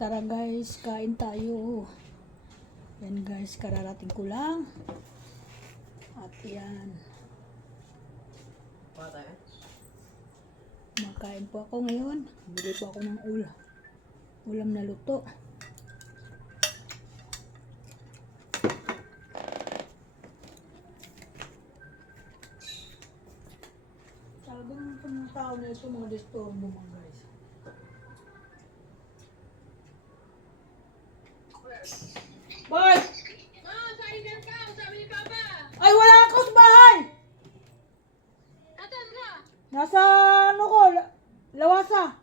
Tara guys, kain tayo. Yan guys, kararating ko lang. At yan. Makain po ako ngayon. Bili po ako ng ulam na luto. Talagang mga tao na ito, mga disturbo mga guys. Boy! Saan ka? Sabi ni Papa. Ay, wala ako sa bahay! Atan ka? Nasa, lawasa.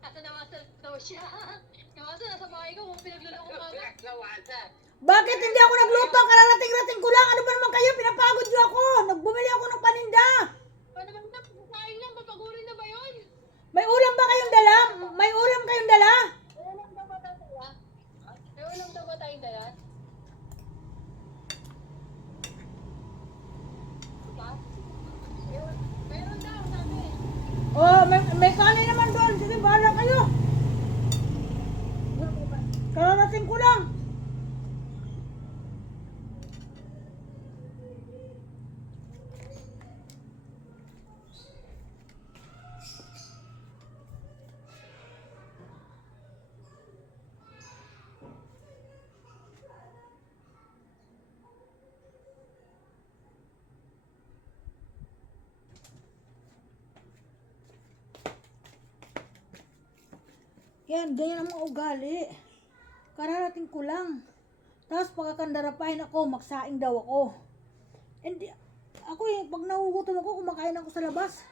Asa nawasa daw siya. Nawasa, nasa bahay ko kung pinagluloko ka ba? Nawasa. Bakit hindi ako nagluto? Kararating-rating ko lang. Ano ba naman kayo? Pinapagod niyo ako. Nagbumili ako ng paninda. Paano ba na? Kain lang, papagurin na ba yun? May ulam ba kayong dala? May ulam kayong dala? May ulam daw ba tayo dala? May ulam daw ba tayong dala? Diba? Meron daw, sabi. Oh, may kanin naman doon. Sige, bahala kayo. Kararating ko lang. Yan, ganyan ang mga ugali. Kararating ko lang. Tapos pagkakandarapahin ako, magsaing daw ako. Hindi, ako pag nahugutom ako, kumakain ako sa labas.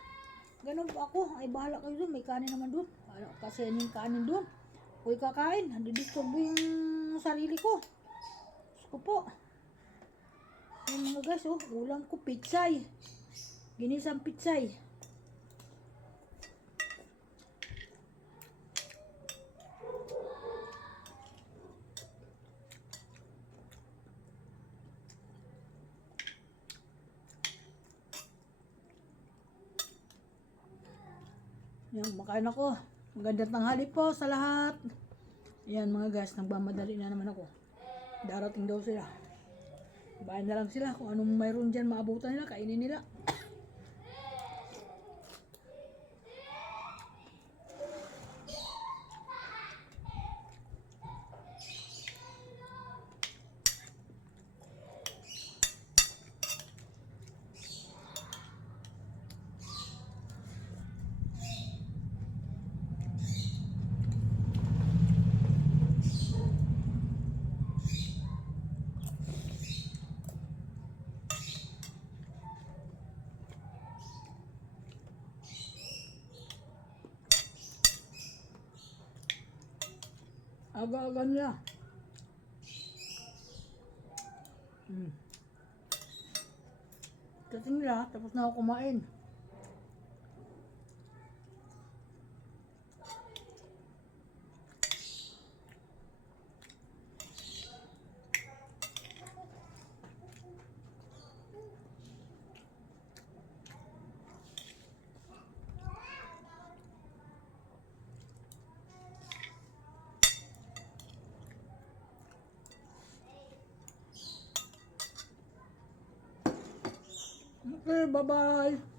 Ganun po ako. Ay, bahala kayo dun. May kanin naman dun. Kasi yung kanin dun. Ako'y kakain. Nandidisturbo yung sarili ko. Diyos ko po. Yung mga guys, oh, ulam ko, pitsay. Ginisang pitsay. Yan, makain ako. Magandang tanghali po sa lahat. Yan mga guys, nagmamadali na naman ako. Darating daw sila. Bayan na lang sila kung anong mayroon dyan maabutan nila, kainin nila. Aga-aga nila. Kasi nila, tapos na ako kumain. Okay, bye-bye.